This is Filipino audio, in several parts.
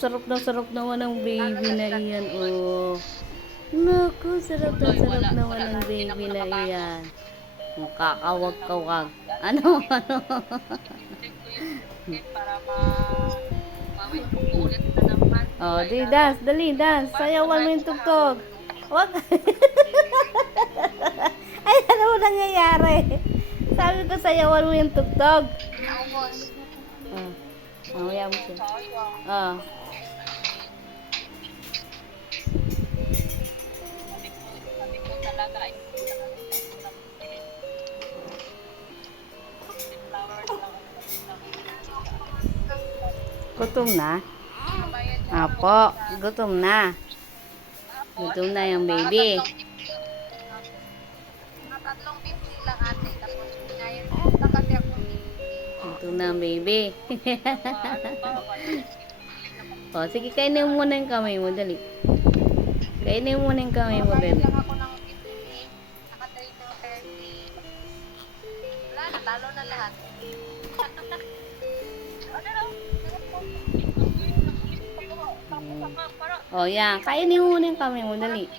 sarap naman ng baby na iyan, oh. Naku, sarap naman ng baby na iyan. Kakawag-kawag. Ano? Oh, di dance, dali, dance. Sayawan mo yung tugtog. Wag. Ay, ano mo nangyayari? Sabi ko sayawan mo yung tugtog. Ah, mamaya mo siya. Ah. Gutom na? Apo, gutom na. Gutom na yung baby. Gutom na ang baby. O, sige, kainin mo muna yung kamay mo, dali. Kainin mo muna yung kamay mo, baby. Wala na, talo na lahat. O, yan. Kainin mo muna yung kamay mo, dali.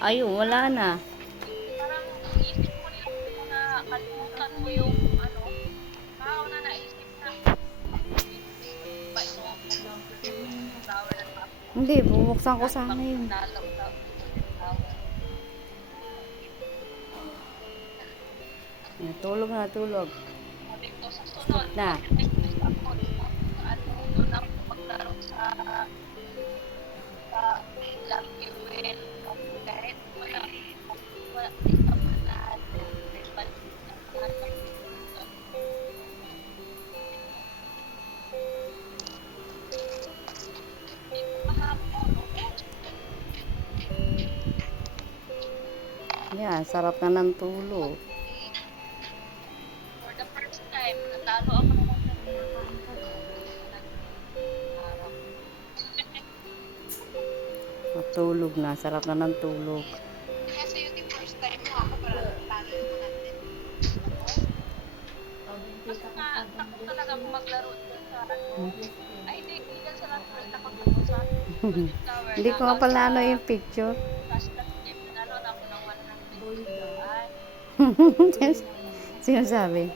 Ayun, wala na. Parang isip mo na kalimutan mo yung ano, baka na naisip na. Hindi, bubuksan ko sana yun. Yan, tulog na, tulog. Stop na. Yan, sarap na ng tulog. For the first time, natalo ako ng Matulog na, sarap na ng tulog. kasi yung first time mo ako para talo yung natin. Kasi nga, takot talaga ako maglaro dun sa ano. Ay, hindi, illegal sa lahat ng takot ako sa tower. Hindi ko nga pala ano yung picture. Cash last game, nanalo na ako ng 100. Ay, Sino sabi?